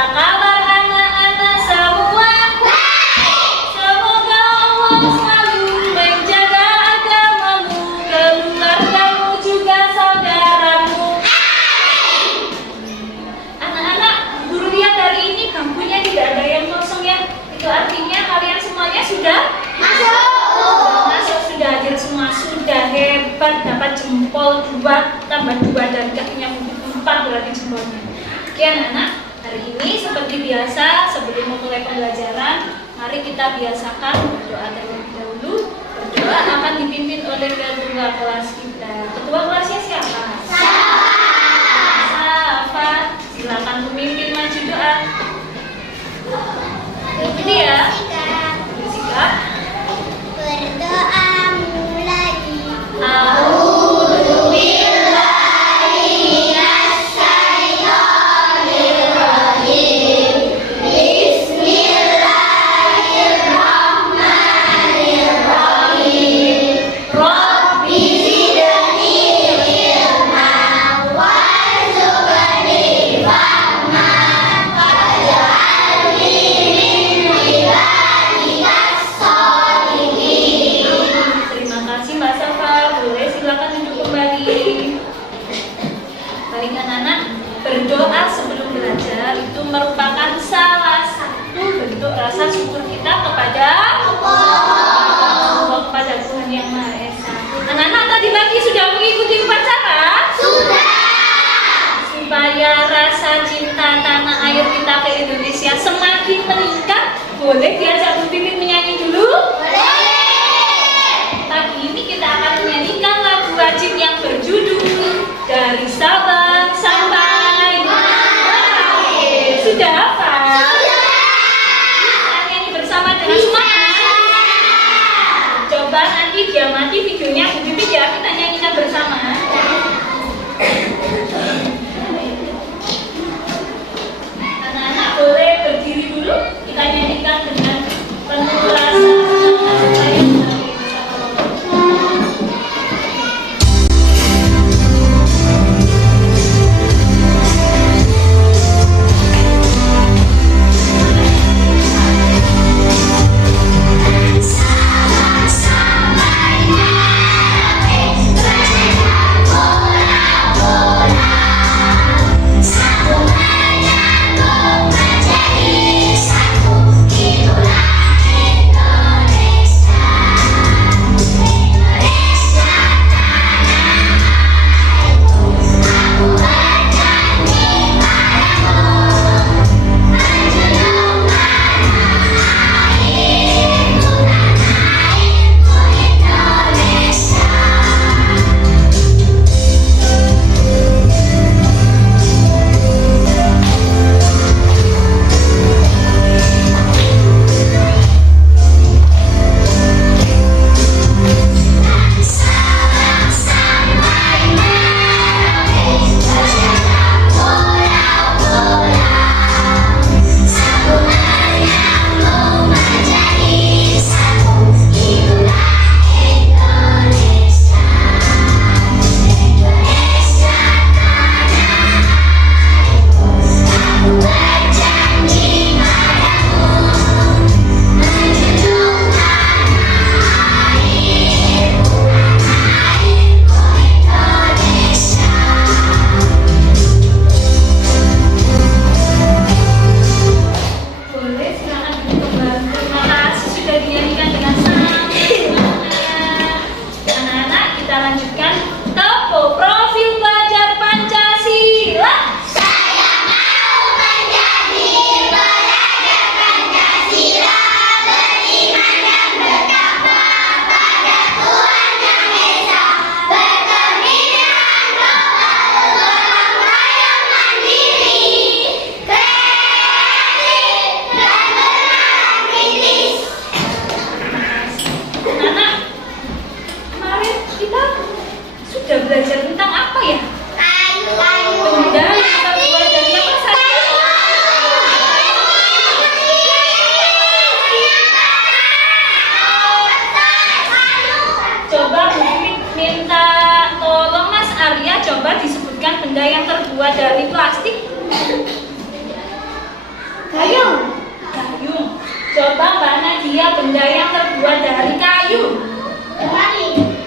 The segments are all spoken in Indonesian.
Apa kabar anak-anak semua? Semoga Allah selalu menjaga agamamu, keluargamu juga saudaramu. Anak-anak, guru lihat hari ini bangkunya tidak ada yang kosong ya. Itu artinya kalian semuanya sudah masuk, sudah hadir semua, sudah hebat, dapat jempol 2 tambah 2 dan kakinya mungkin 4 berarti jempolnya. Oke anak-anak, hari ini seperti biasa sebelum memulai pembelajaran, mari kita biasakan berdoa terlebih dahulu. Berdoa akan dipimpin oleh ketua kelas kita. Ketua kelasnya siapa? Safa. Silakan pemimpin maju doa. Ini ya. Bersikap. Berdoa mulai. Berdoa sebelum belajar itu merupakan salah satu bentuk rasa syukur kita kepada Allah, kepada Tuhan Yang Maha Esa. Anak-anak tadi pagi sudah mengikuti upacara? Sudah. Supaya rasa cinta tanah air kita ke Indonesia semakin meningkat, boleh diajak Bu Pipit menyanyi dulu? Boleh. Pagi ini kita akan menyanyikan lagu wajib yang berjudul Dari Sabang Sampai sudah hafal? Sudah. Kita nyanyi bersama dengan semangat. Coba nanti diamati videonya Bu Pipit ya, kita nyanyikan bersama. Anak-anak boleh berdiri dulu, kita nyanyikan dengan penuh rasa supaya kita bisa benda yang terbuat dari plastik. Gayung. Coba Mbak Nadia, benda yang terbuat dari kayu.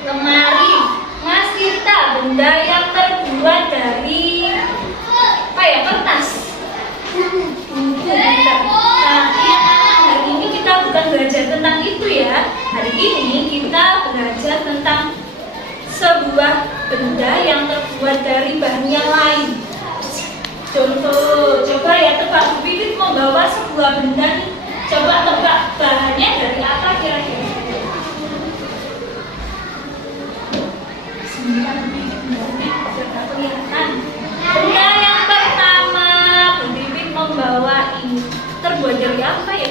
Lemari. Mas Tirta, benda yang terbuat dari apa ya, kertas. Nah, ya, hari ini kita bukan belajar tentang itu ya. Hari ini kita belajar tentang sebuah benda yang terbuat dari bahan yang lain. Contoh, coba ya tebak, Bu Pipit membawa sebuah benda nih. Coba tebak bahannya dari apa kira-kira? Sembilan bendanya sudah kelihatan. Benda yang pertama Bu Pipit membawa ini terbuat dari apa ya?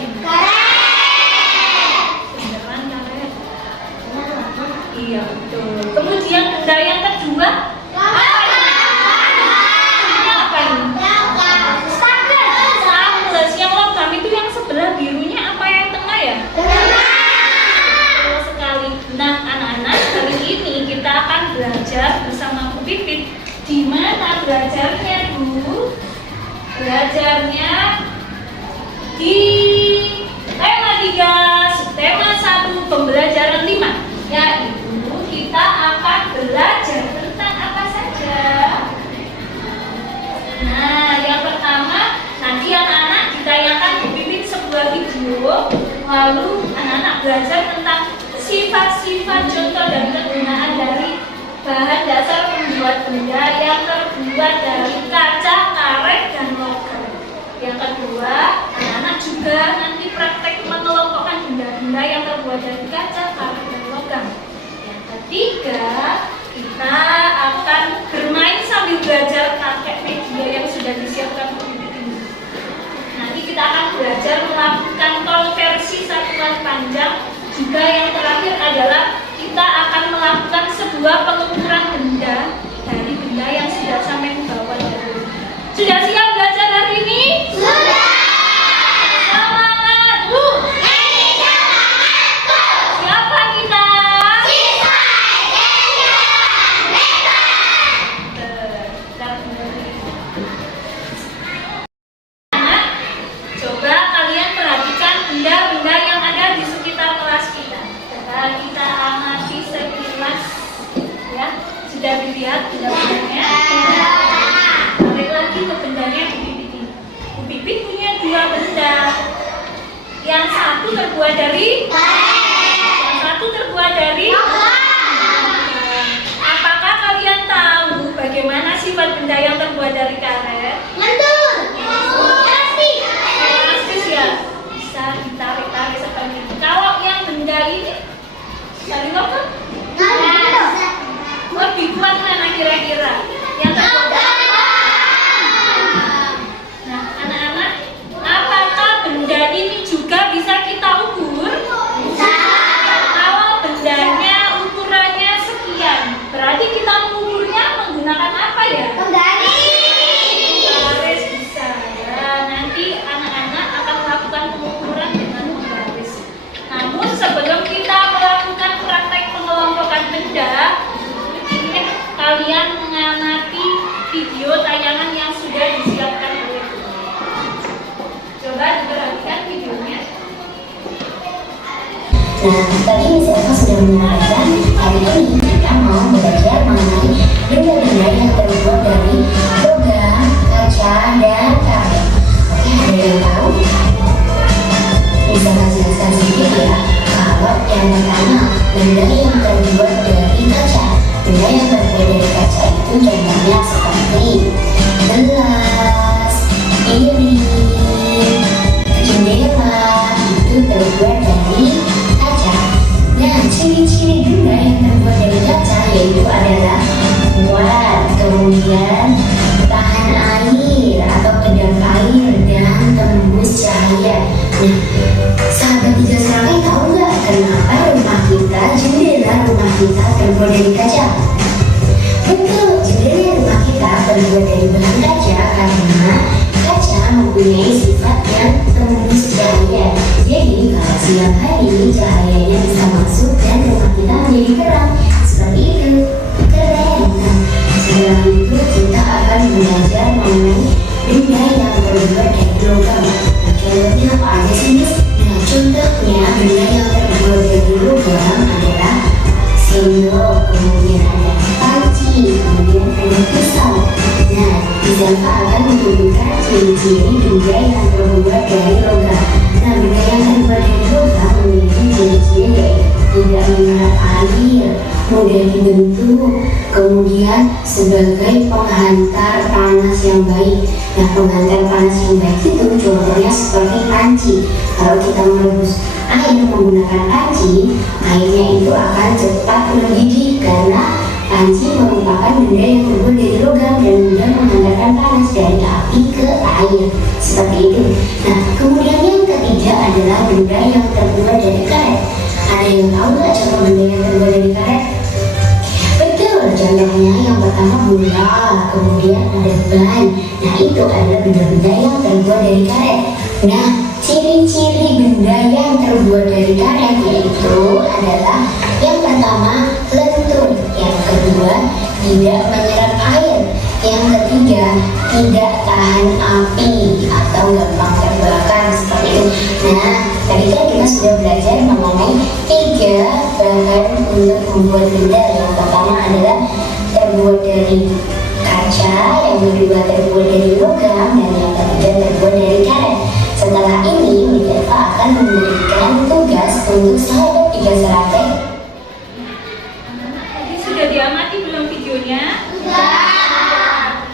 Beneran karet. Iya betul. Kemudian benda yang kedua apa ini? Apa ini? Stainless. Yang logam itu yang sebelah birunya apa yang tengah ya? Betul sekali. Nah anak-anak, hari ini kita akan belajar bersama Bu Pipit. Di mana belajarnya Bu? Belajarnya di tema 3, subtema 1, pembelajaran 5, yaitu kita akan belajar tentang apa saja. Nah, yang pertama, nanti anak-anak ditayangkan Bu Pipit sebuah video, lalu anak-anak belajar tentang sifat-sifat contoh dan kegunaan dari bahan dasar pembuat benda yang terbuat dari kaca, karet, dan logam. Yang kedua, anak-anak juga nanti praktek mengelompokkan benda-benda yang terbuat dari kaca, karet, dan logam. Yang ketiga, kita akan bermain sambil belajar pakai media yang sudah disiapkan Bu Pipit ini. Nanti kita akan belajar melakukan konversi satuan panjang. Juga yang terakhir adalah kita akan melakukan sebuah pengukuran benda dari benda yang sudah sampai membawa dari. Sudah siap belajar hari ini? Sudah. Semangat, Bu. Siapa kita? Anak, coba kalian perhatikan benda-benda yang ada di sekitar kelas kita. Coba kita amati sekilas, ya. Sudah dilihat benda-bendanya? Balik lagi ke bendanya Bu Pipit ini. Bu Pipit punya dua benda. Yang satu terbuat dari yang satu terbuat dari apakah kalian tahu bagaimana sifat benda yang terbuat dari karet? Elastis ya, bisa ditarik-tarik seperti ini. Kalau yang benda ini dari logam lebih kuat mana kira-kira? Yang terbuat dari nah, anak-anak, apakah benda ini juga bisa kita ukur? Kalau bendanya ukurannya sekian, berarti kita mengukurnya menggunakan apa ya? Garis bisa ya. Nanti anak-anak akan melakukan pengukuran dengan garis. Namun sebelum kita melakukan praktek pengelompokan benda, kalian mengamati video tayangan yang sudah disiapkan oleh Bu. Coba diperhatikan videonya. Nah, tadi Miss Eva sudah menyampaikan hari ini kita mau belajar mengenai benda-benda yang terbuat dari logam, kaca, dan karet. Oke, ada yang tahu? Bisa kasih jelaskan sedikit ya. Kalau yang pertama, benda yang terbuat dari kaca. Benda yang terbuat dari kaca itu contohnya seperti gelas, piring, jendela, itu terbuat dari kaca. Nah, ciri-ciri benda yang terbuat dari kaca yaitu adalah kuat, kemudian tahan air atau kedap air dan tembus cahaya. Nah, sahabat tiga serangkai tahu nggak kenapa rumah kita, jendela rumah kita terbuat dari kaca? Betul, jendela rumah kita terbuat dari bahan kaca karena kaca mempunyai sifat yang tembus cahaya. Jadi kalau siang hari cahayanya bisa masuk dan rumah kita menjadi terang. Seperti itu, keren. Nah, setelah itu kita akan belajar mengenai benda yang terbuat dari logam. Delva akan menunjukkan ciri-ciri benda yang terbuat dari logam. Nah, benda yang terbuat dari logam memiliki ciri-ciri yaitu tidak menyerap air, mudah dibentuk, kemudian sebagai penghantar panas yang baik. Nah, penghantar panas yang baik itu contohnya seperti panci. Kalau kita merebus air menggunakan panci, airnya itu akan cepat mendidih karena panci merupakan benda yang terbuat dari logam dan mudah menghantarkan panas dari api ke air, seperti itu. Nah, kemudian yang ketiga adalah benda yang terbuat dari karet. Ada yang tahu nggak contoh benda yang terbuat dari karet? Betul, contohnya yang pertama bola, kemudian ada ban. Nah, itu adalah benda-benda yang terbuat dari karet. Nah, ciri-ciri benda yang terbuat dari karet yaitu adalah yang pertama lentur, yang kedua tidak menyerap air, yang ketiga tidak tahan api atau gampang terbakar, seperti itu. Nah, tadi kan kita sudah belajar mengenai 3 bahan untuk membuat benda. Yang pertama adalah terbuat dari kaca, yang kedua terbuat dari logam, dan yang ketiga terbuat dari karet. Setelah ini, Minerva akan memberikan tugas untuk sahabat 3 Seratek. Tadi sudah diamati belum videonya?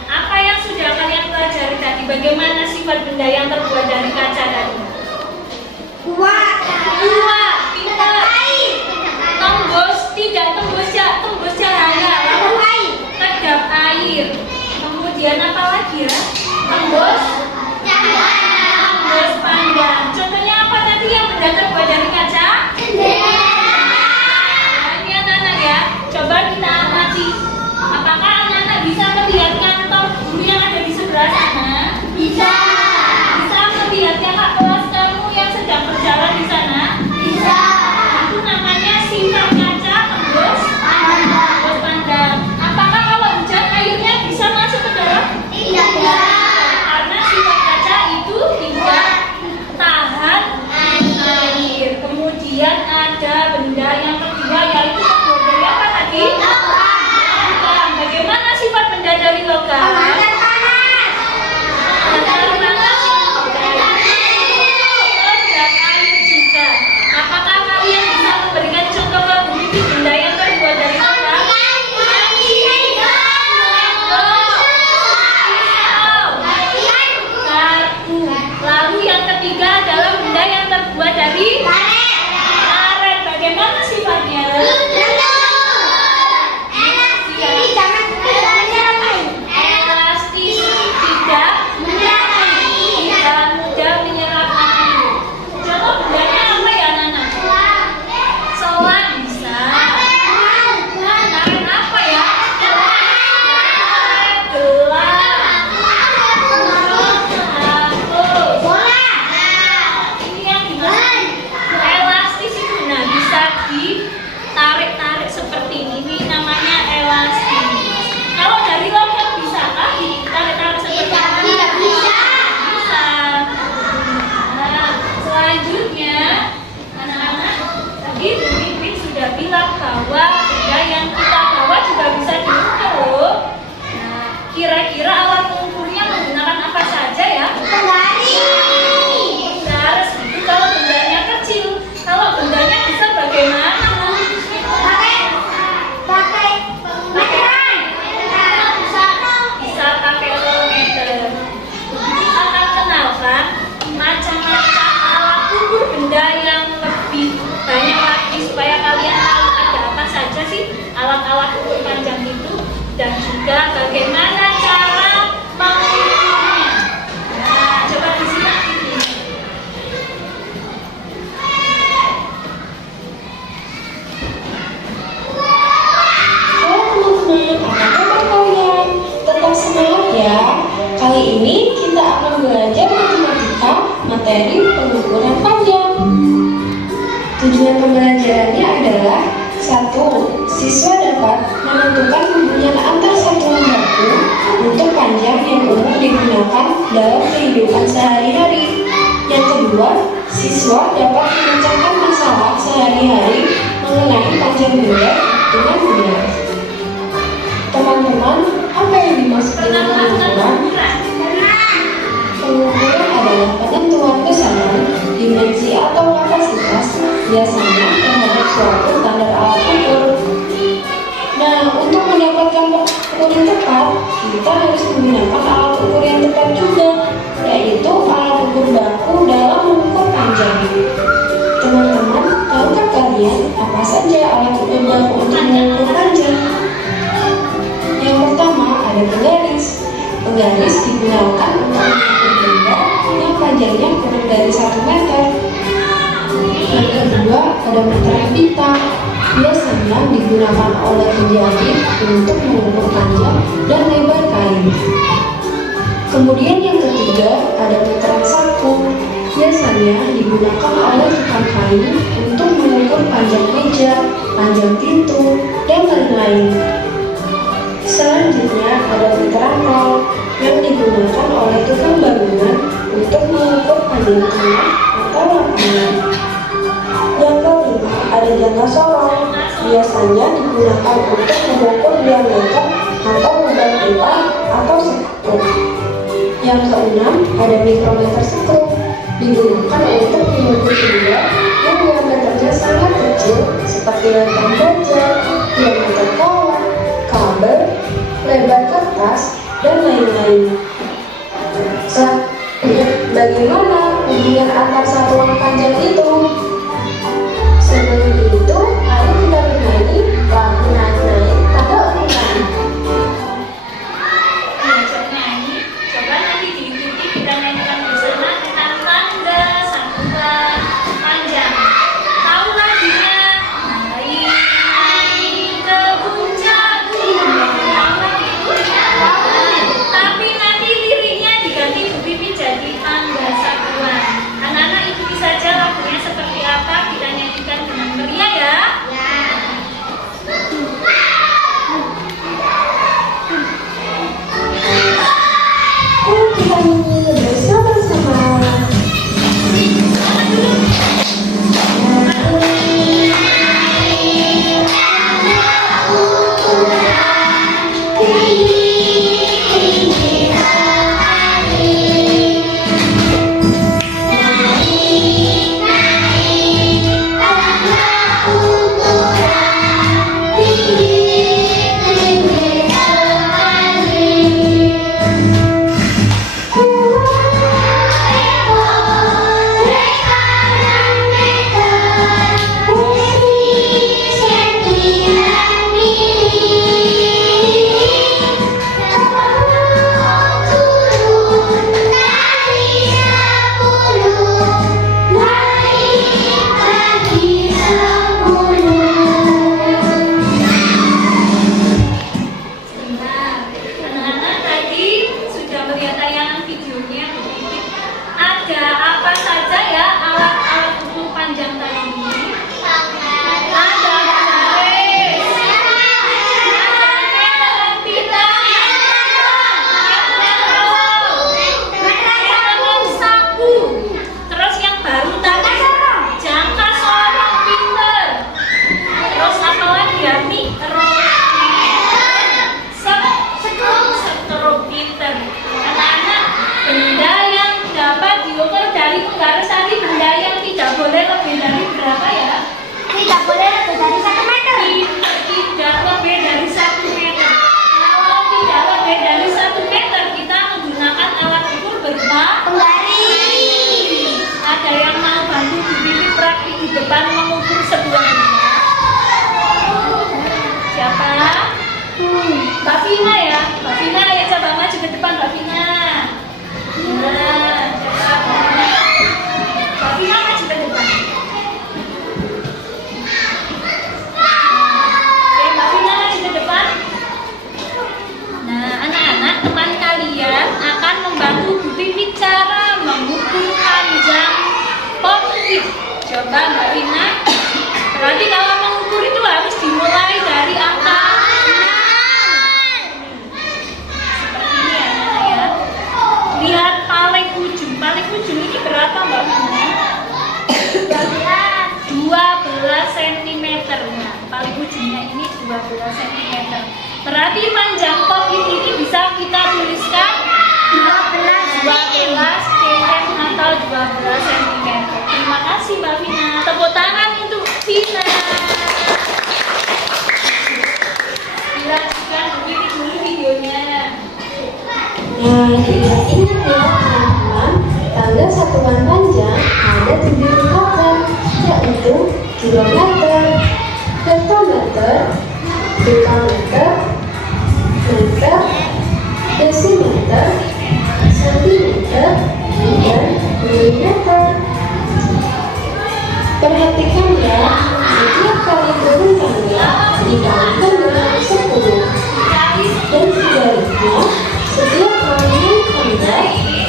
Apa yang sudah kalian pelajari tadi? Bagaimana sifat benda yang terbuat dari kaca tadi? Kuat, pintar, tembus, tidak tembus cahaya, kedap air. Kemudian apa lagi ya? Tembus pandang. Contohnya apa tadi yang benda terbuat dari kaca? Ini anak-anak ya. Coba kita amati. Apakah anak-anak bisa melihat kantor guru yang ada di sebelah sana? Bisa melihat kakak kelas kamu yang sedang berjalan di sana? Bisa. Itu namanya sifat kaca tembus pandang. Apakah kalau hujan airnya bisa masuk ke dalam? Tidak. Karena sifat kaca itu tidak tahan air. Kemudian ada benda yang kedua yaitu terbuat dari apa tadi? Logam. Bagaimana sifat benda dari logam? Menghantar panas. Kedap air juga. Apakah kalian bisa memberikan contoh ke bumi benda yang terbuat dari logam? Lalu yang ketiga adalah benda yang terbuat dari karet. Bagaimana sifatnya? Elastis, tidak mudah menyerap air. Contoh bendanya apa ya, Nana? Selang bisa. Karet apa ya? Gelang. Ini yang gimana? Elastis itu, nah bisa ditarik-tarik seperti ini namanya elastis. Kalau dari logam bisakah ditarik-tarik seperti ini? Tidak bisa. Nah, selanjutnya anak-anak tadi Bu Pipin sudah bilang bahwa benda yang kita bawa juga bisa diukur loh. Nah, kira-kira alat mengukurnya menggunakan apa saja ya? Harus itu kalau bendanya kecil. Kalau bendanya besar bagaimana? Bisa pakai meter. Kita akan kenalkan macam-macam alat ukur benda yang lebih banyak lagi supaya kalian tahu ada apa saja sih alat-alat ukur panjang itu dan juga bagaimana cara mengukurnya. Nah, coba disimak ini. Halo teman-teman, apa kabar kalian? Tetap semangat ya. Kali ini kita akan belajar matematika materi pengukuran panjang. Tujuan pembelajarannya adalah 1. Siswa dapat menentukan hubungan antar satuan baku untuk panjang yang umum digunakan dalam kehidupan sehari-hari. Yang kedua, siswa dapat memecahkan masalah sehari-hari mengenai panjang benda dengan mudah. Teman-teman, apa yang dimaksud dengan pengukuran? ukur yang tepat, kita harus menggunakan alat ukur yang tepat juga, yaitu alat ukur baku dalam mengukur panjang. Teman-teman, tahukah kalian apa saja alat ukur baku untuk mengukur panjang? Yang pertama ada penggaris. Penggaris digunakan untuk mengukur benda yang panjangnya kurang dari 1 meter. Yang kedua ada meteran pita. Biasanya digunakan oleh penjahit untuk mengukur panjang dan lebar kain. Kemudian yang ketiga ada meteran saku. Biasanya digunakan oleh tukang kain untuk mengukur panjang meja, panjang pintu, dan lain-lain. Selanjutnya ada meteran rol yang digunakan oleh tukang bangunan untuk mengukur panjang tanah atau lapangan. Yang kelima ada jangka sorong. Biasanya digunakan untuk mengukur diameter atau lubang pipa atau sekrup. Yang keenam ada mikrometer sekrup. Digunakan untuk mengukur benda yang diameternya sangat kecil seperti lempeng baja, diameter kolam, kabel, lebar kertas, dan lain-lain. Bagaimana hubungan antar satuan panjang itu? Sebelum itu, ayo kita bermain lagu naik-naik tanda urutan. Belajar nyanyi, coba nanti diikuti kita nyanyikan bersama tentang tanda satuan panjang. Tahu lagunya? Naik ke puncak gunung. Tahu lagu itu? Tapi nanti Nah, ingat ya teman-teman, tangga satuan panjang ada 7 tingkatan, yaitu kilometer, hektometer, dekameter, meter, desimeter, sentimeter, dan milimeter. Perhatikan ya, setiap kali turun tangga dikalikan dengan 10, dan sebaliknya setiap kali naik tangga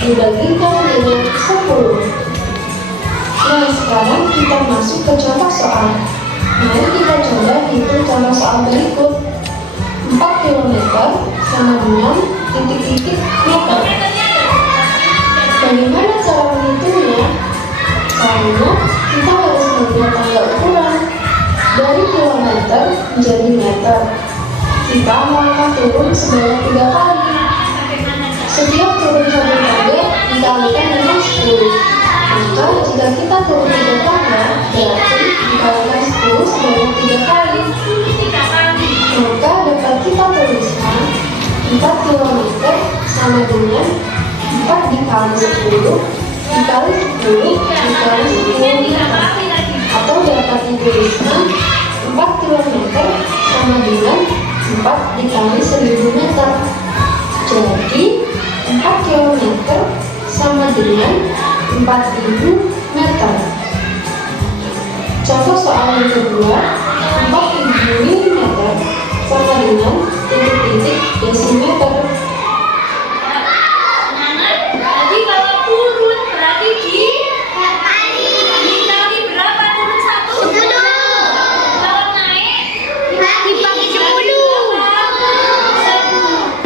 dibagikan dengan 10. Nah, sekarang kita masuk ke contoh soal. Mari kita coba hitung contoh soal berikut. 4 km sama dengan titik-titik meter. Bagaimana cara menghitungnya? Caranya, kita harus membuat tangga ukuran dari kilometer menjadi meter. Kita melangkah turun sebanyak 3 kali. Setiap turun 1 tangga dikalikan dengan 10. Maka jika kita turun 3 tangga, berarti dikalikan 10 sebanyak 3 kali. Maka dapat kita tuliskan 4 km sama dengan 4 dikali 10 dikali 10 dikali 10 meter. Atau dapat dituliskan 4 km sama dengan 4 dikali 1000 meter. Jadi 4 km sama dengan 4000 meter. Contoh soal yang kedua, 4000 mm sama dengan titik-titik desimeter. Jadi kalau turun berarti dikali berapa? Turun 1? 10. Kalau naik dibagi 10.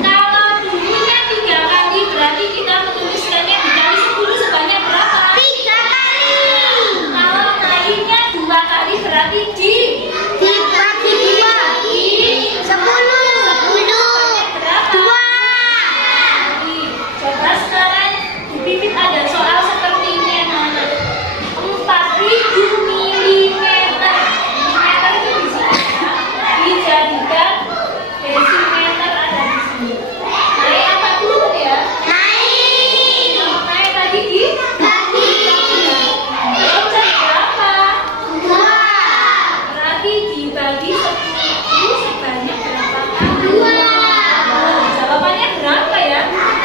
Kalau turunnya 3 kali berarti kita menuliskannya dikali 10 sebanyak berapa? 3 kali. Kalau naiknya 2 kali berarti dibagi 2. 10. Coba sekarang Pipit ada soal seperti ini anak-anak. 4000 milimeter. Milimeter itu di sini ya. Dijadikan desimeter ada di sini. Naik apa turun ya? Naik. Naik tadi dibagi. Terus berapa? 2. Berarti dibagi 10 sebanyak berapa kali? 2. Jawabannya berapa ya? 40.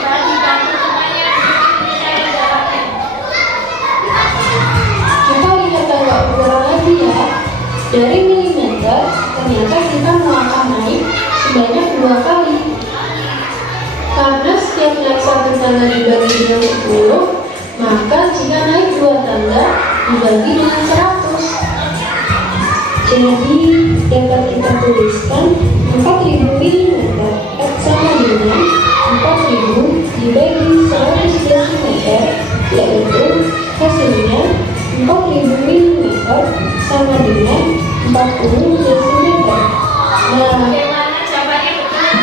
Coba dibantu temannya saya jawabnya. Kita lihat tangga ukuran lagi ya. Dari milimeter, ternyata kita melangkah naik sebanyak 2 kali. Karena setiap naik 1 tangga dibagi dengan 10, maka jika naik 2 tangga dibagi dengan 100. Jadi dapat kita tuliskan 4000 mm sama dengan 4000 dibagi 100 desimeter, yaitu hasilnya 4000 mm sama dengan 40 desimeter. Nah, Bagaimana jawabannya betul?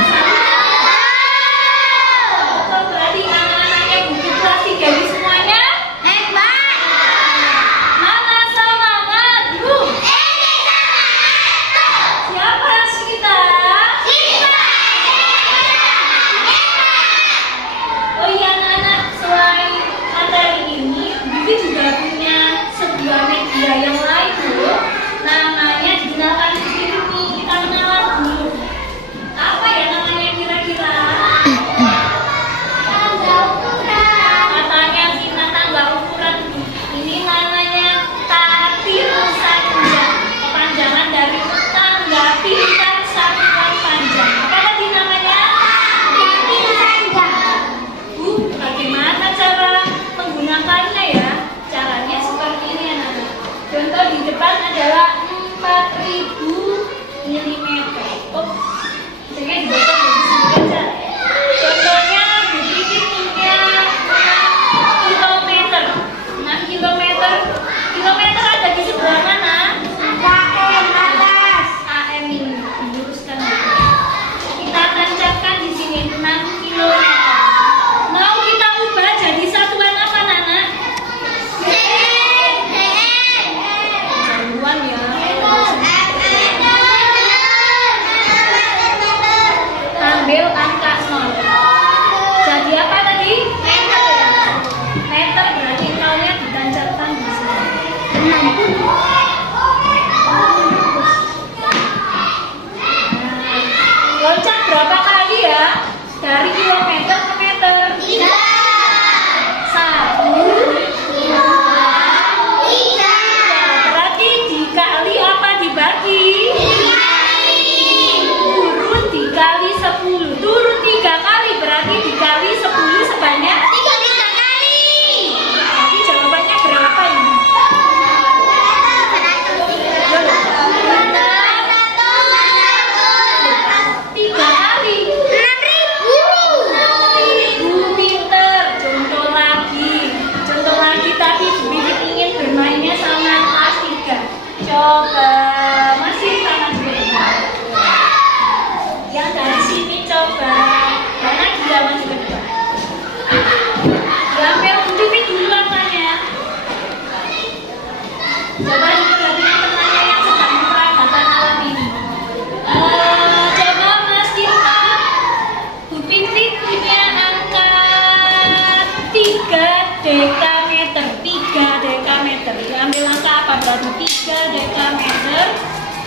Betul, berarti anak-anaknya buku kelas 3 ini semuanya hebat. Mana semangat, Bu? Siapa kita? Oh iya anak-anak, selain materi ini, Bibi juga punya sebuah media yang lain, Bu. Namanya dikenalkan di sini, Bu. Kita kenalan dulu.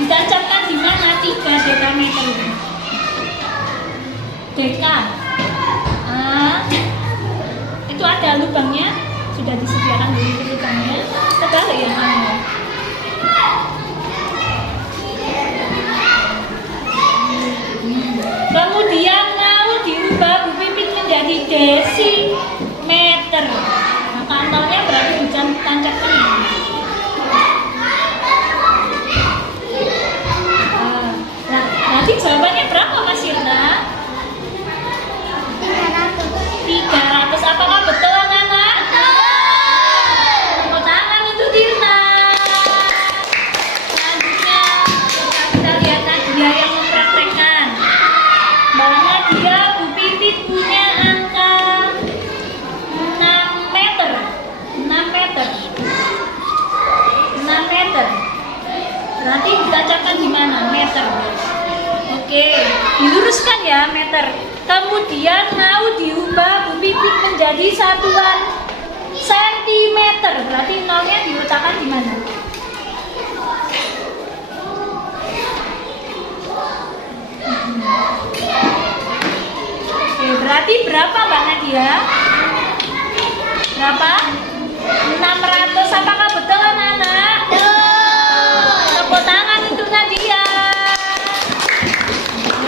Ditancapkan di mana 3 dekameter ini? Deka. Itu ada lubangnya, sudah disediakan dulu lubangnya. Terbalik ya mana? Kemudian mau diubah Bu Pipit menjadi desimeter. Maka nolnya berarti ditancapkan ya. Nah, nanti jawabannya berapa Mas Irna? 300. Apakah betul anak-anak? Tepuk tangan untuk Tirna. Selanjutnya kita lihat Nadia yang mempraktekkan. Mbak Nadia, Bu Pipit punya angka 6 meter. 6 meter. 6 meter. Berarti ditancapkan di mana? Meter. Oke, diluruskan ya meter. Kemudian mau diubah Bu Pipit menjadi satuan sentimeter. Berarti nolnya diletakkan di mana? Oke, berarti berapa Mbak Nadia? Berapa? 600. Apakah betul anak-anak? Tepuk tangan untuk Nadia.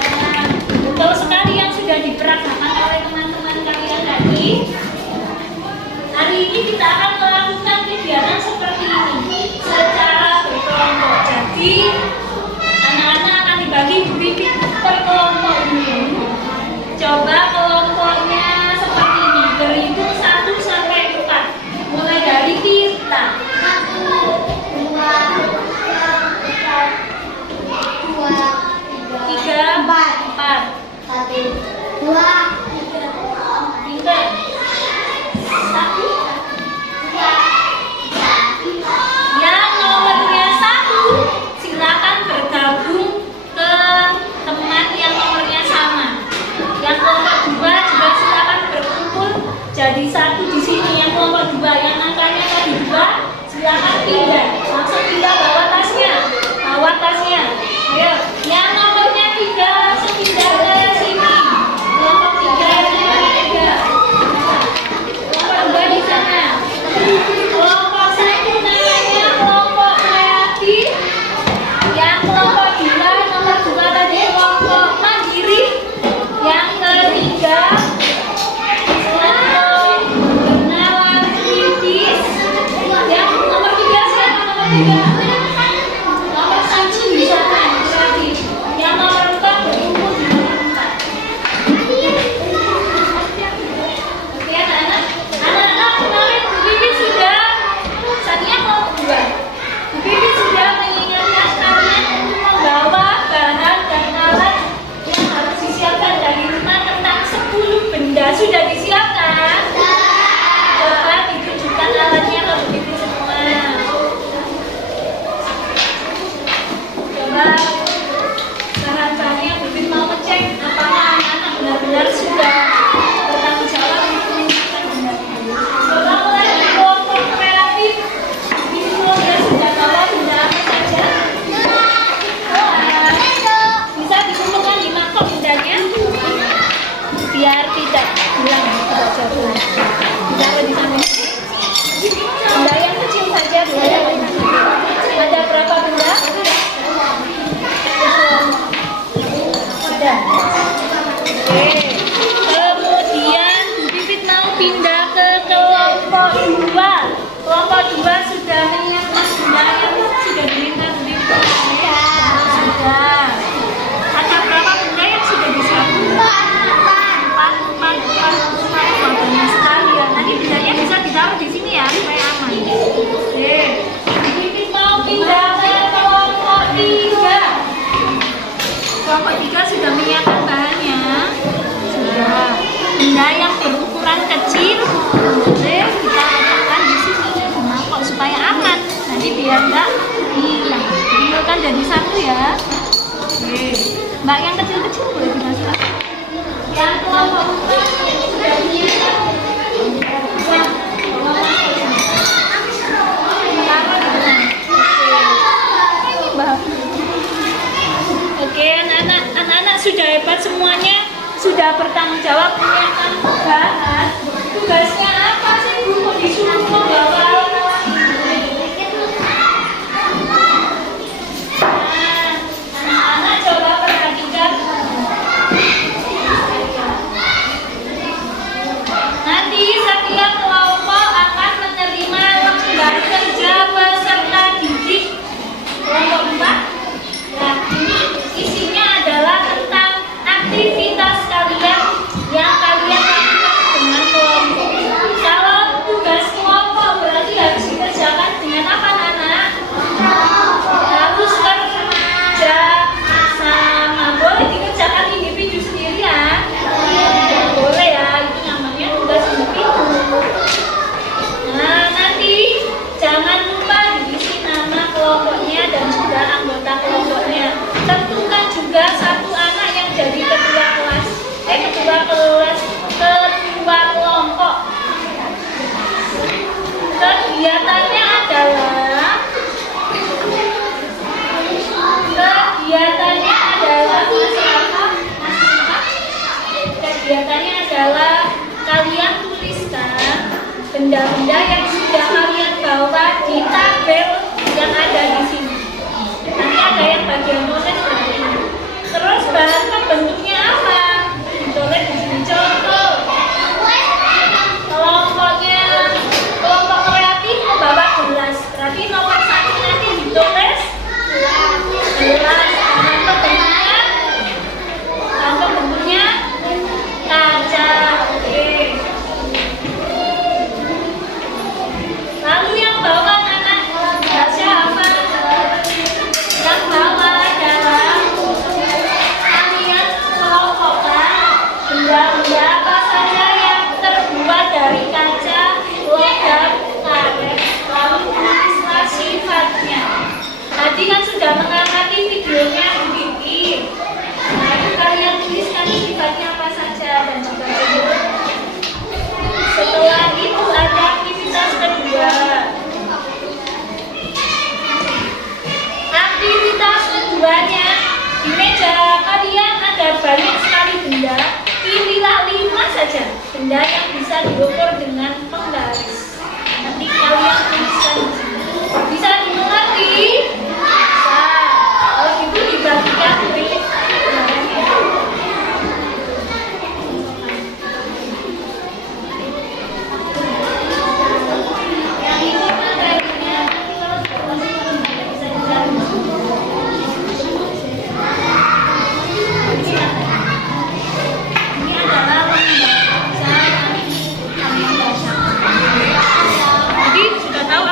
Nah, betul sekali yang sudah dipraktekkan oleh teman-teman kalian tadi. Hari ini kita akan melakukan kegiatan seperti ini secara berkelompok. Jadi anak-anak akan dibagi Bu Pipit per kelompok dulu. Coba kelompoknya seperti ini, berhitung 1 sampai 4. Mulai dari Tirta. 3, 4. 1. Yang nomornya 1 silakan bergabung ke teman yang nomornya sama. Yang kelompok 2 juga silakan berkumpul jadi 1 di sini. Yang kelompok 2 yang angkanya tadi 2 silakan pindah. Langsung pindah bawa tasnya. Bawa tasnya. Ayo, yang nomornya 3 langsung pindah ke sini. Kelompok 3 yang nomornya 3. Kelompok 2 di sana. Kelompok 1 namanya kelompok kreatif. Yang kelompok 2 nomor 2 tadi kelompok mandiri. Yang ketiga kelompok kenalan kritis. Yang nomor 3 siapa nomor 3? Nomor 1 di sana kreatif. Yang nomor 4 berkumpul di nomor 4. Oke anak-anak. Anak-anak kemarin Bu Pipit sudah tadinya kelompok 2. Bu Pipit sudah mengingatkan kalian untuk membawa bahan dan alat yang harus disiapkan dari rumah tentang 10 benda. Sudah disiapkan? Coba ditunjukkan alatnya ke Bu Pipit semua. Coba bahan-bahannya Bu Pipit mau ngecek apakah anak-anak benar-benar sudah bertanggung jawab untuk menyiapkan benda-benda. Coba mulai dari kelompok kreatif. Ini kelompok sudah bawa benda apa saja? Bisa dikumpulkan di mangkok bendanya biar tidak hilang, tidak jatuh. Ditaruh di sana. Benda yang kecil saja boleh. Ada berapa benda? Ada. Oke. Kemudian Bu Pipit mau pindah ke kelompok 2. Kelompok 2 sudah menyiapkan benda yang sudah diminta Bu Pipit. Sudah. Ada berapa benda yang sudah disiapkan? 4. Banyak sekali ya. Nanti bendanya bisa ditaruh di sini ya supaya aman. Oke. Bu Pipit mau pindah ke kelompok 3. Kelompok 3 sudah menyiapkan bahannya. Sudah. Benda yang berukuran kecil boleh kita letakkan di sini di mangkok supaya aman. Nanti biar enggak hilang. Dikumpulkan jadi 1 ya. Oke. Mbak yang kecil-kecil boleh dimasukkan. Yang kelompok 4 sudah menyiapkan. Taruh di mana? Ini Mbak. sudah hebat semuanya, sudah bertanggung jawab menyiapkan bahan. Tugasnya apa sih Bu? Kok disuruh membawa? Nah, anak-anak coba perhatikan. Nanti setiap kelompok akan menerima lembar kerja peserta didik. Kelompok 4. Nah, ini isinya adalah tentang aktivitas kalian yang kalian lakukan dengan kelompok. Kalau tugas kelompok berarti harus dikerjakan dengan apa, anak? Harus kerja sama. Boleh dikerjakan individu sendiri ya? Tidak boleh ya, itu namanya tugas individu. Nah, nanti jangan lupa diisi nama kelompoknya dan juga anggota kelompoknya. Tentukan juga satu anak yang jadi ketua kelompok. Kegiatannya adalah kalian tuliskan benda-benda yang sudah kalian bawa di tabel yang ada di sini. Nanti ada yang bagian tulis seperti ini. Terus bahan pembentuknya apa? Ditulis di sini. Contoh, kelompok kreatif membawa gelas. Berarti nomor 1 nanti ditulis gelas. Bahan pembentuknya kaca. Oke. Lalu yang bawah anak harusnya apa? Yang bawah adalah kalian kelompokkan benda-benda apa saja yang terbuat dari kaca, logam, karet, lalu tulislah sifatnya. Tadi kan sudah mengamati videonya begini. Lalu kalian tuliskan sifatnya apa saja dan juga bentuk. Setelah itu ada aktivitas kedua. Aktivitas keduanya, di meja kalian ada banyak sekali benda. Pilihlah 5 saja benda yang bisa diukur dengan penggaris. Nanti kalian tuliskan di sini. Bisa dimengerti? Bisa. Kalau gitu dibagikan titik. Yang ini materinya nanti kalau bisa dicari. Ini adalah lembar. Jadi sudah tahu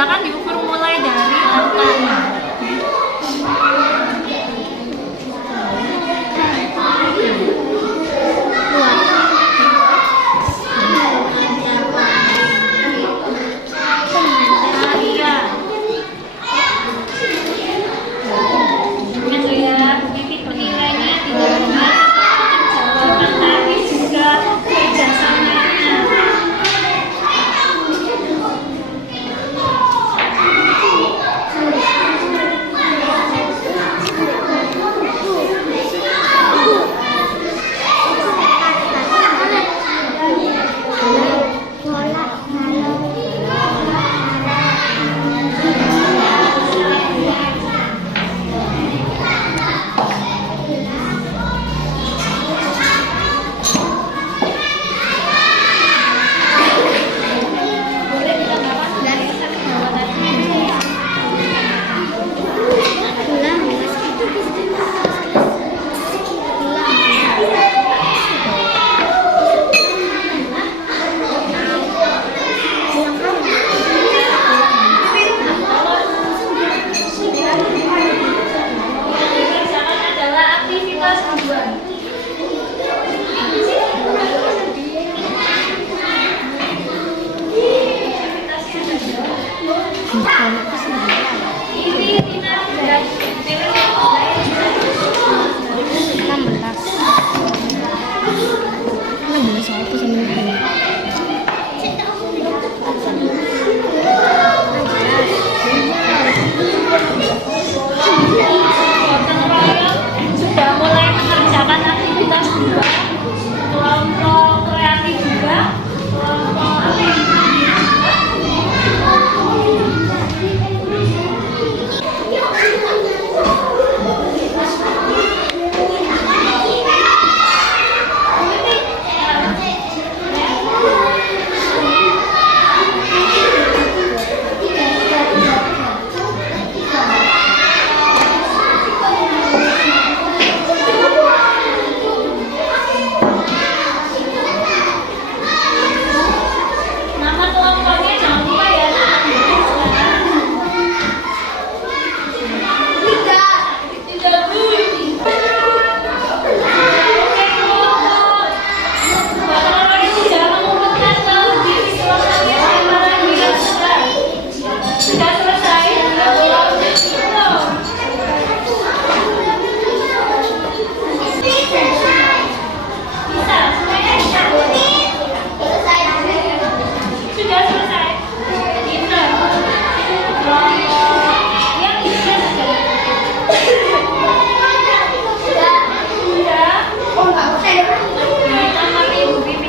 silakan diukur mulai dari angkanya. Sudah mulai mengerjakan aktivitas juga, kelompok kreatif juga, kelompok nama kelompoknya jangan lupa ya. Sudah selesai. Bisa, semuanya bisa. Sudah selesai. Pintar. Yang bisa sudah. Sudah. Nama Ibu Bibi.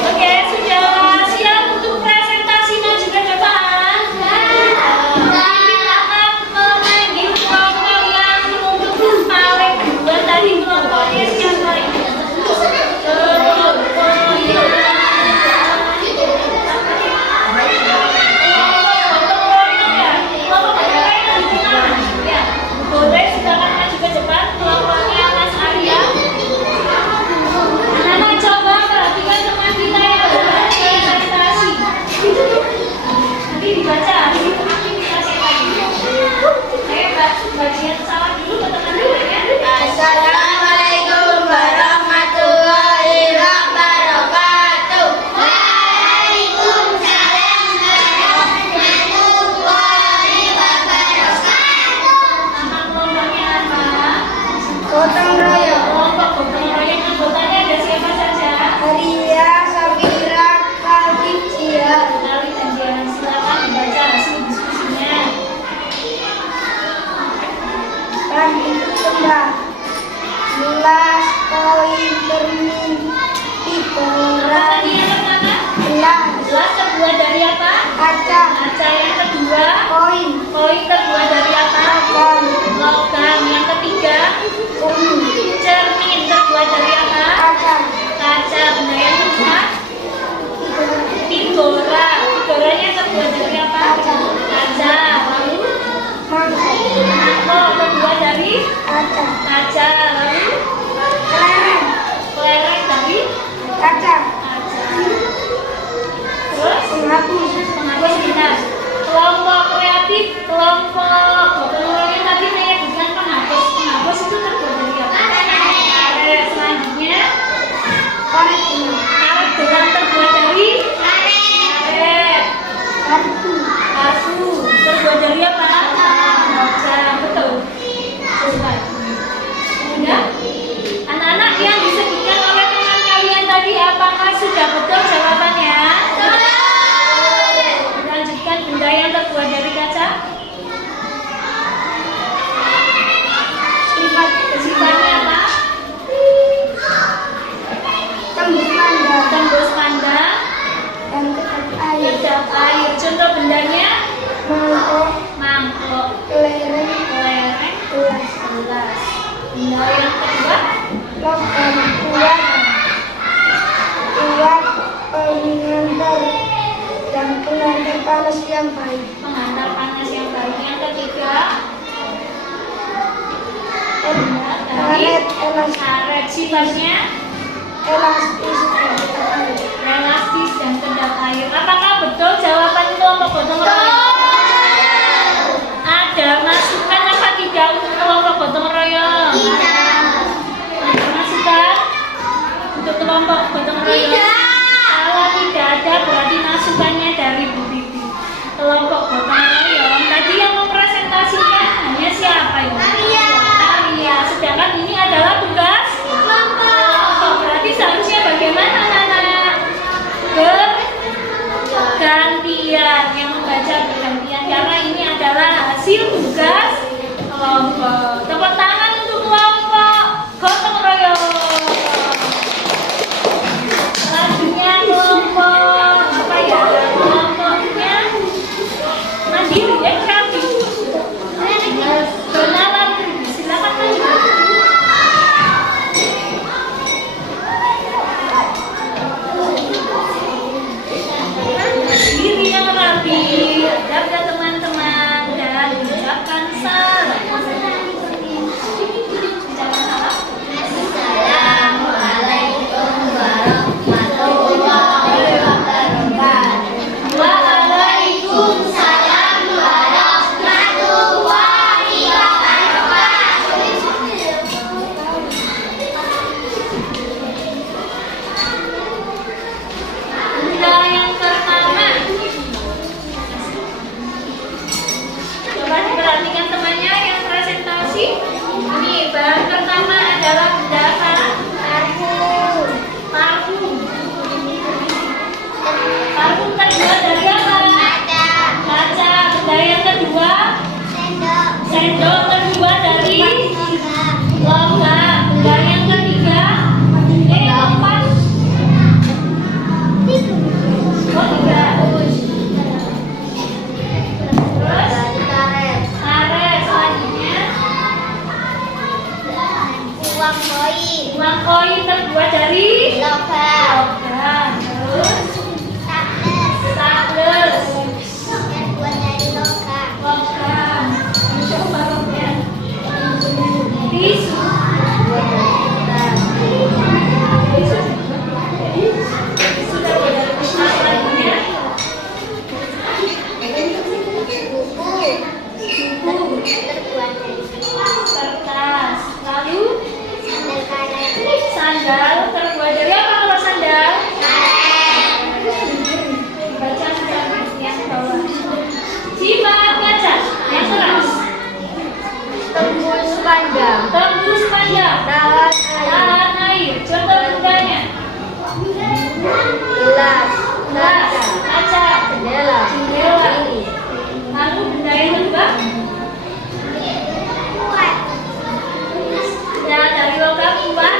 Oke, sudah siap untuk presentasi maju ke depan. Akan memanggil kelompok yang untuk paling dua tadi kelompoknya siapa ini? Boleh silakan maju ke depan kelompoknya Mas Arya. Anak-anak coba perhatikan teman kita yang presentasi. Nanti dibaca aktivitas tadi. Bagian salam dulu ke teman-temannya. Assalamualaikum warahmatullahi wabarakatuh. Waalaikumsalam warahmatullahi wabarakatuh. Nama kelompoknya apa? Gotong royong. Kelompok gotong royong anggotanya ada siapa saja? Ria, Safira, Khalid, Jihan. Kenali dan jangan silakan dibaca hasil diskusinya. Dan itu tembak 11 koin cermin Apa 3 tadi yang pertama? gelas Gelas terbuat dari apa? kaca Kaca. Yang kedua, koin koin terbuat dari apa? logam Logam. Yang ketiga, cermin cermin terbuat dari apa? kaca Kaca. Benda yang keempat, pigora. Pigoranya terbuat dari apa? Kaca. Lalu mangkok terbuat dari kaca kaca. Lalu kelereng kelereng dari kaca kaca. Terus penghapus penghapus dinas. yang kedua, logam kuat pengantar dan pengantar panas yang baik. pengantar panas yang baik. Yang ketiga, Karet karet sifatnya elastis elastis dan kedap air. Apakah betul jawaban kelompok gotong royong? Ada masukan apa tidak untuk kelompok gotong royong? Ada masukan untuk kelompok gotong royong? Kalau tidak ada berarti masukannya dari Bu Bibi. Kelompok gotong royong tadi yang mempresentasikan hanya siapa ya? Arya. Sedangkan ini adalah tugas kelompok. Berarti seharusnya bagaimana anak-anak? Bergantian, yang membaca bergantian karena ini adalah hasil tugas kelompok. Tepuk tangan untuk kelompok gotong royong. Selanjutnya kelompok apa ya? Kelompoknya mandiri ya, kreatif. Kenalan, silakan maju. Diri yang rapi, hadap ya teman-teman, dan ucapkan salam. Ucapkan salam. Assalamualaikum warahmatullahi wabarakatuh. Waalaikumsalam warahmatullahi wabarakatuh. Bunda yang pertama. Coba diperhatikan temannya yang presentasi. Ini bahan pertama adalah benda apa? Parfum. Parfum terbuat dari apa? Kaca. Benda yang kedua? Sendok terbuat dari logam. Benda yang ketiga? Lompat. Oh, tiga. Terus karet. Selanjutnya uang koin terbuat dari logam. Terus staples logam. Coba ya. Tisu. Sudah ada selanjutnya. Kertas. Lalu sandal terbuat dari apa kalau sandal? Baca yang bawah. Sifat kaca yang keras. tembus panjang Tembus panjang. Tahan air. Contoh bundanya. gelas Gelas, kaca, jendela jendela. Lalu benda yang kedua. Benda dari logam kuat.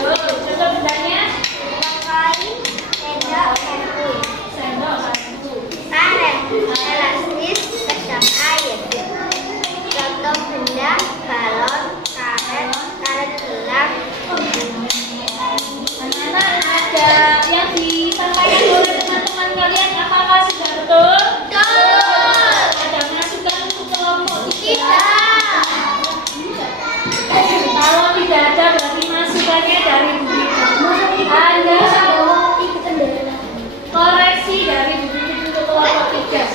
Tuh, contoh bendanya. Sendok, sapu. Anak-anak ada yang disampaikan oleh teman-teman kalian, apakah sudah betul? Ada masukan untuk kelompok tidak? Kalau tidak ada berarti masukannya dari Bu Bibi. Ada koreksi dari Bu Bibi untuk kelompok 3.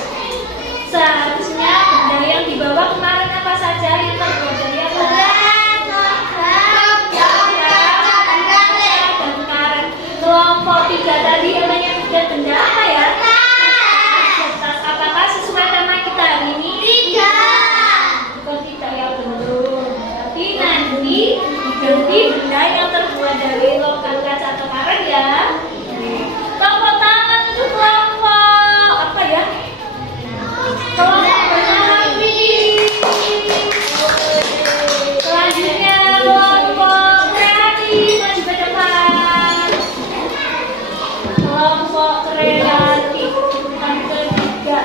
Seharusnya benda yang dibawa kemarin apa saja yang terbuat dari apa? Dan karet. Kelompok 3 tadi namanya benda apa ya? Kertas. Apakah sesuai tema kita hari ini? Bukan tidak ya, belum. Tapi nanti diganti benda yang terbuat dari logam, kaca atau karet ya. Tepuk tangan untuk kelompok apa ya? Kelompok bernapi. Selanjutnya kelompok kreatif, maju ke depan. Kelompok kreatif yang ketiga.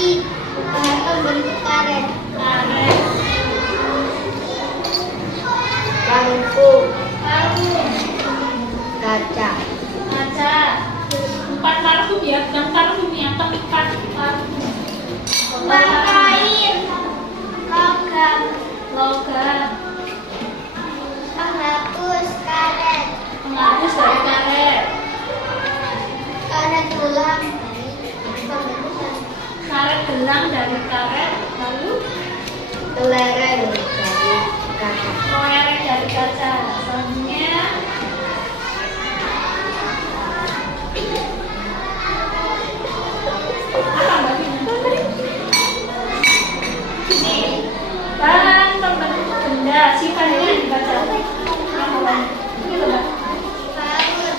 plastik. Pembentuk karet. Karet. Bangku. Parfum. Kaca. Kaca. Tempat parfum ya, bukan parfum ya, tempat parfum. Uang kain. Logam. Logam. Penghapus karet. Penghapus dari karet. Karet tulang. Karet gelang dari karet. Lalu Kelereng dari kaca. kelereng dari kaca. Selanjutnya apa Mbak Vina? Ini bahan pembentuk benda. Sifatnya dibaca. Apa? Ini loh Mbak. Parut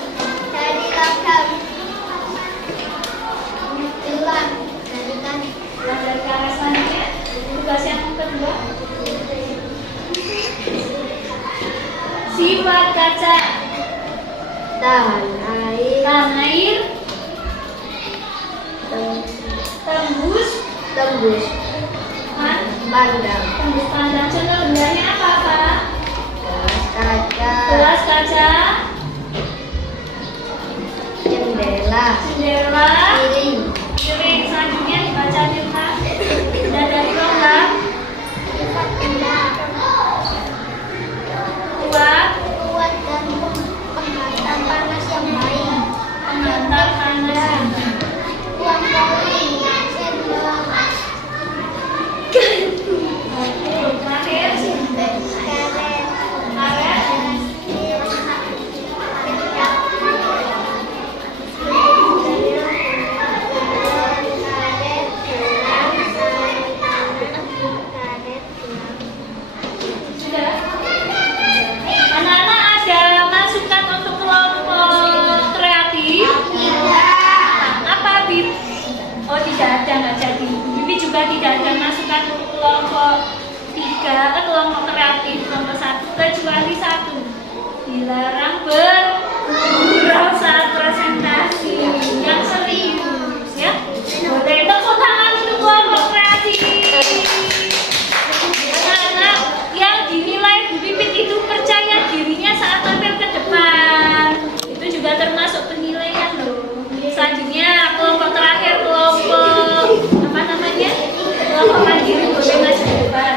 dari logam. Tulang dari karet. Yang dari karet. Selanjutnya tugas yang kedua. Sifat kaca. Tahan air. Tahan air. Tembus. Tembus pandang. Tembus pandang. Contoh bendanya apa Pak? Kaca. Gelas kaca. Jendela. Jendela. Piring. Piring. Selanjutnya dibaca Pak. Dan dari logam. Sifat benda. Kuat. Kuat dan penghantar panas yang baik. Penghantar panas. Uang koin. Sendok. Terakhir sih. Karet. Karet. Sudah. Anak-anak ada masukan untuk kelompok kreatif? Apa Bib? Oh tidak ada, nggak jadi. Bibi juga tidak ada masukan untuk kelompok 3 ke kelompok kreatif kelompok 1 kecuali 1. Dilarang bergurau saat presentasi. Yang serius ya. Boleh tepuk tangan untuk kelompok kreatif. Anak-anak yang dinilai Bu Pipit itu percaya dirinya saat tampil ke depan. Itu juga termasuk penilaian loh. Selanjutnya kelompok terakhir, kelompok apa namanya? Kelompok mandiri boleh maju ke depan.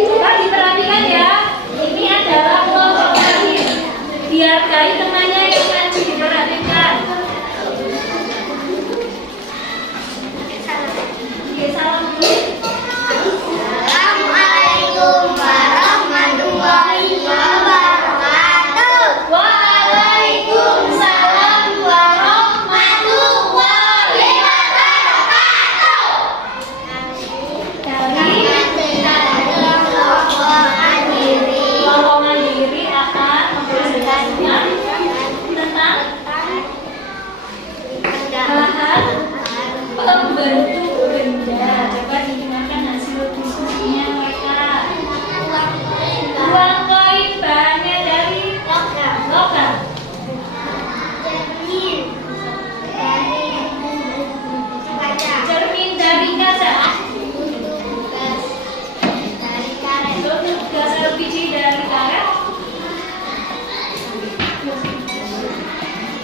Coba diperhatikan ya. Ini adalah kelompok terakhir. Dihargai temannya yang maju, diperhatikan. Oke, salam dulu. Assalamualaikum warahmatullahi wabarakatuh. Waalaikumsalam warahmatullahi wabarakatuh. Dari kelompok mandiri akan mempresentasikan tentang bahan pembentuk benda. Coba didengarkan hasil diskusinya mereka. Uang koin bahannya dari logam. Cermin dari kaca. Tutup gas LPG dari karet.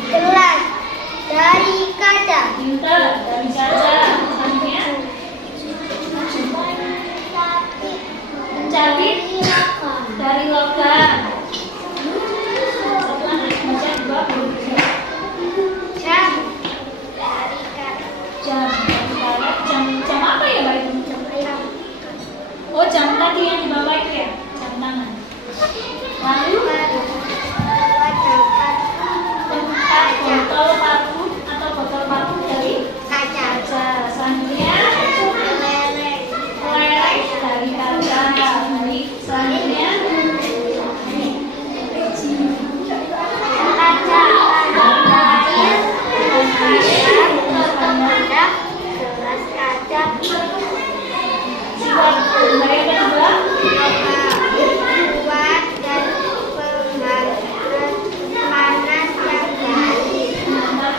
Gelas dari kaca. Pinter dari kaca. Selanjutnya pencapit dari logam. Satu anak baca dua belum. Jam dari kaca. Jam dari karet. Jam apa ya Mbak itu? Oh jam tadi yang di bawah itu ya, jam tangan. Lalu tempat botol parfum atau botol parfum dari Kaca. kaca. Selanjutnya Kelereng. kelereng dari kaca. Baik. Selanjutnya Kaca. Air. Pemandang. Gelas kaca. sifat benda yang kedua Kuat dan penghantar panas yang baik. menghantar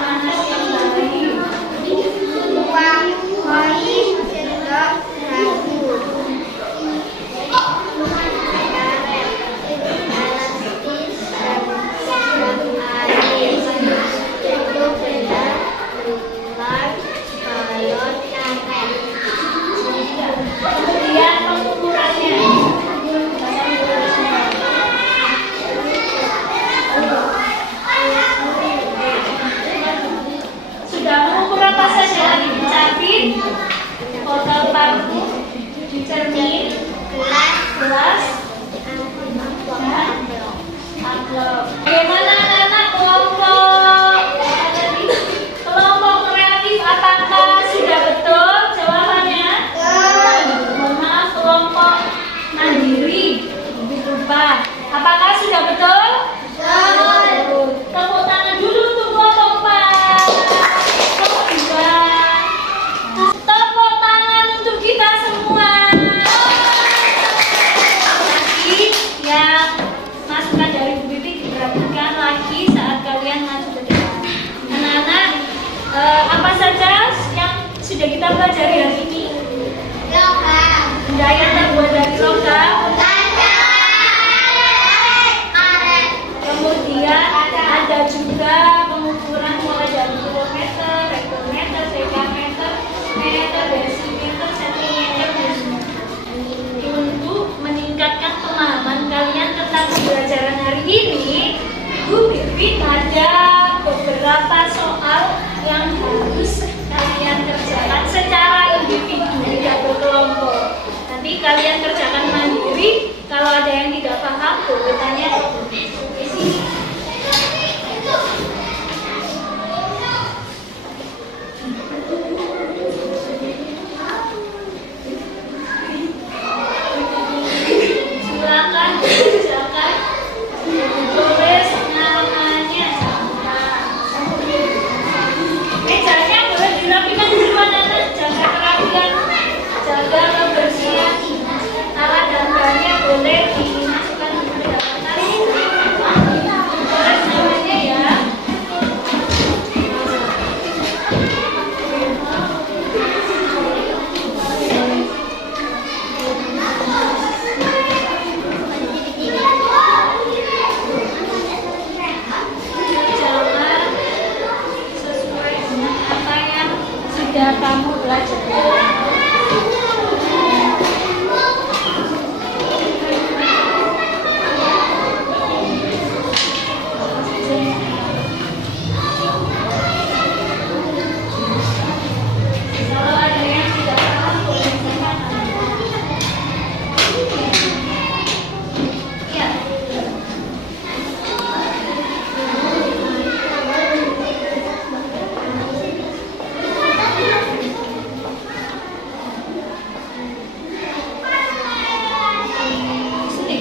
Silakan silakan tulis namanya. Mejanya boleh dirapikan duluan anak, jaga kerapian, jaga kebersihan. Alat dan bahannya boleh dimasukkan ke dalam tas. Tulis namanya ya. Jangan sesuai dengan apa yang sudah kamu pelajari. Kalau ada yang tidak paham boleh ditanyakan. Ya. Sini.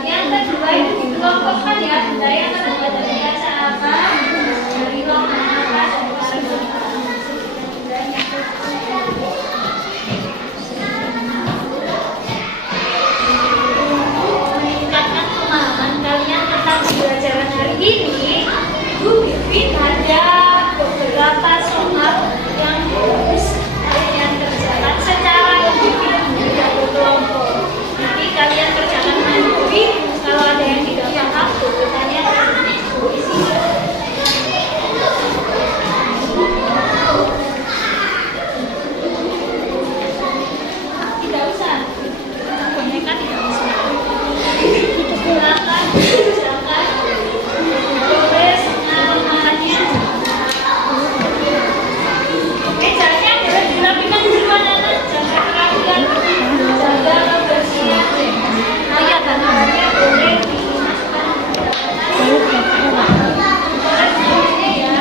Yang kedua itu dikelompokkan ya. Benda yang terbuat dari kaca apa, dari logam apa, dari warna meningkatkan pemahaman kalian tentang pembelajaran hari ini. Ibu Pipin ada beberapa soal yang harus kalian kerjakan secara individu dan berkelompok. Nanti kalian kerjakan mandiri. Kalau ada yang tidak paham, bertanya di sini. Tidak usah. Boneka tidak usah. Silakan, silakan. Tulis namanya. Mejanya boleh dirapikan duluan anak, jaga kerapian, jaga kebersihan. Ayat dan bahannya boleh dimasukkan ke dalam tas. Tulis namanya ya.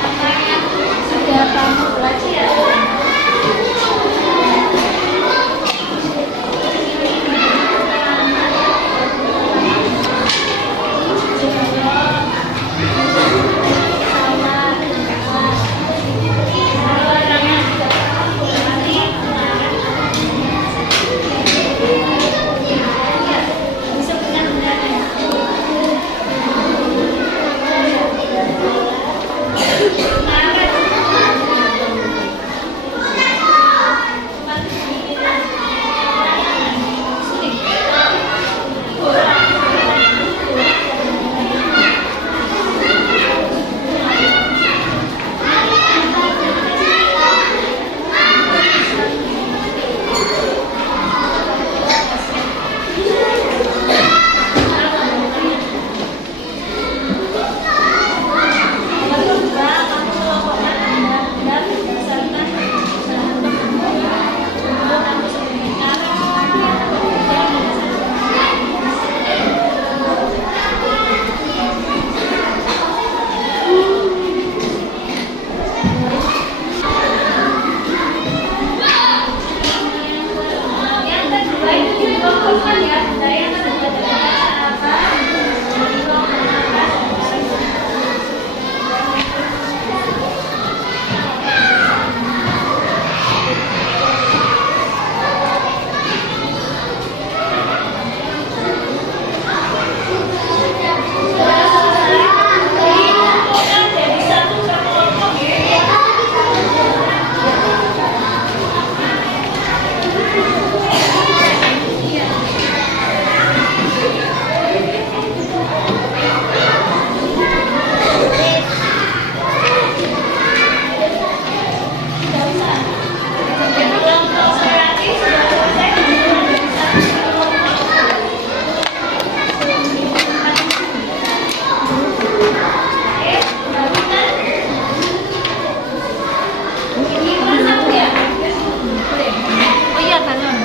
Apa yang sudah kamu pelajari? kanan.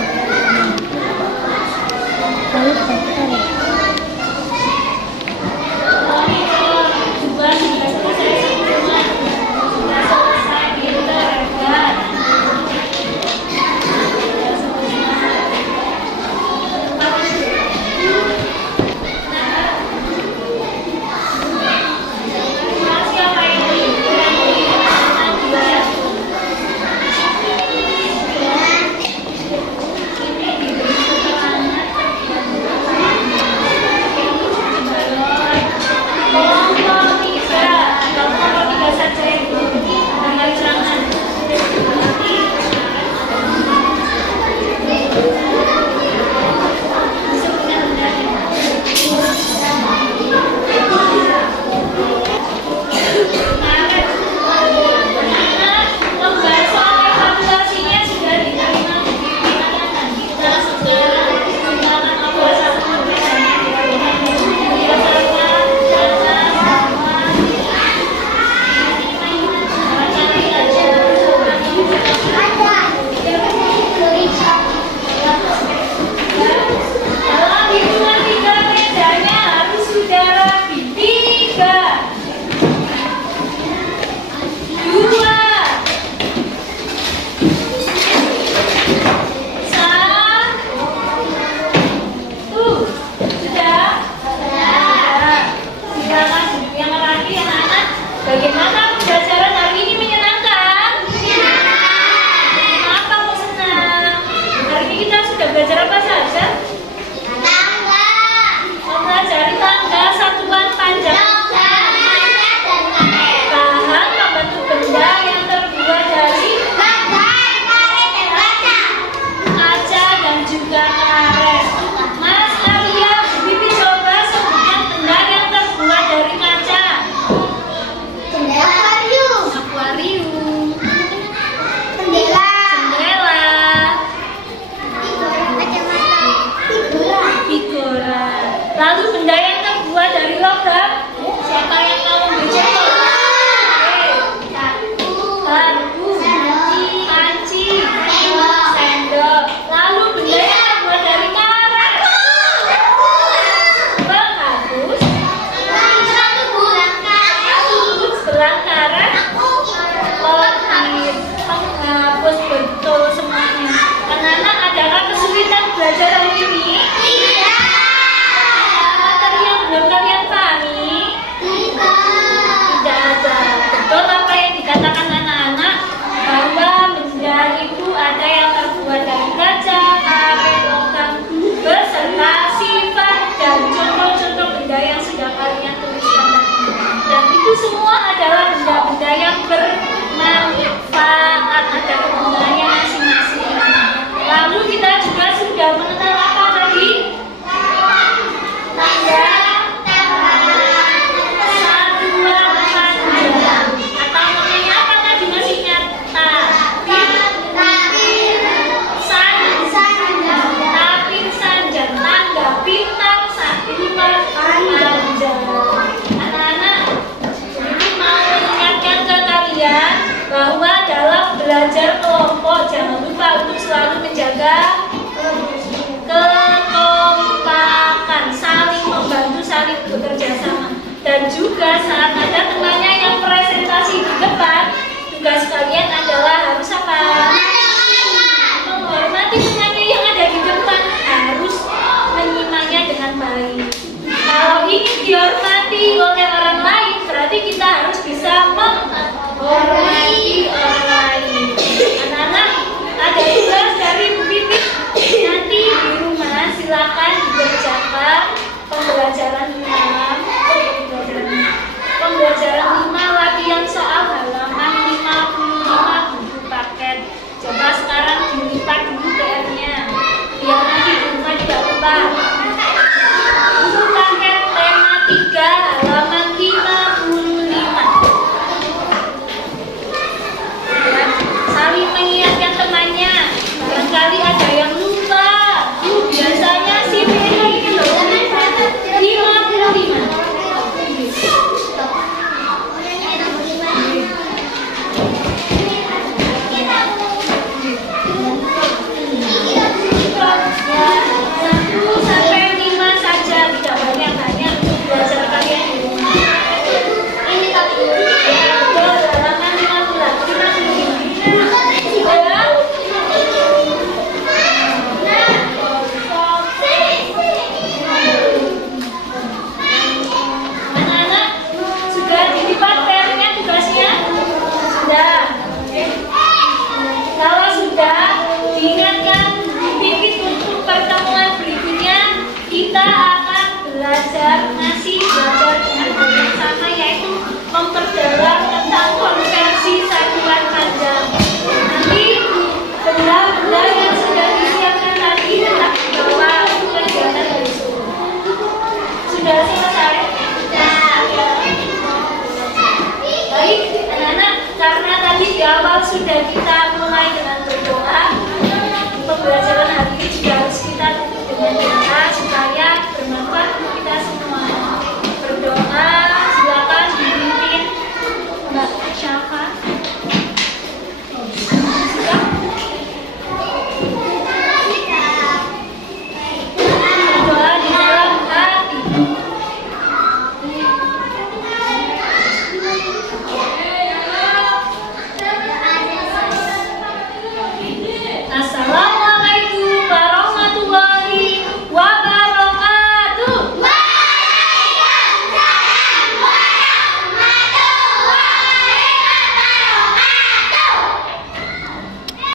Lalu kotor. Coba sebentar saya semua sudah selesai pinter hebat. Siapa yang dalam hitungan 3 bedanya harus sudah rapi. 3, 2, 1. Sudah? Silakan duduk yang rapi anak-anak. Bagaimana pembelajaran hari ini menyenangkan? Kenapa kamu senang? Hari ini kita sudah belajar apa saja? Mempelajari tangga, satuan panjang, bahan pembentuk benda yang terbuat dari kaca dan juga karet. Mas Arya, Bu Bibi coba sebutkan benda yang terbuat dari kaca. Akuarium, jendela, figura. Lalu benda yang terbuat dari logam. Siapa yang mau mencoba? Garpu, panci, sendok. Lalu benda yang terbuat dari karet. Penghapus, sebelah karet, logis, penghapus, betul semuanya. Anak-anak, adakah kesulitan belajar hari ini? Materi yang belum kalian pahami? Tidak ada. Betul apa yang dikatakan anak-anak, bahwa benda itu ada yang terbuat dari kaca, karet, logam, beserta sifat dan contoh-contoh benda yang sudah kalian tuliskan tadi. Dan itu semua adalah benda-benda yang bermanfaat, ada kegunaannya masing-masing. Lalu kita juga sudah mengenal apa tadi? Tangga, satuan panjang. Atau namanya apa tadi masih ingat? Tapir sanjang, tangga pintar, satuan panjang. Anak-anak, ini mau mengingatkan ke kalian bahwa dalam belajar kelompok jangan lupa untuk selalu menjaga kekompakan, saling membantu, saling bekerja sama. Dan juga saat ada temannya yang presentasi di depan, tugas kalian adalah harus apa? Menghormati temannya yang ada di depan, harus menyimaknya dengan baik. Kalau ingin dihormati oleh orang lain, berarti kita harus bisa menghormati orang lain. Anak-anak, ada tugas dari Bu Bibi. Nanti di rumah silakan dikerjakan pembelajaran malam, pembelajaran masih belajar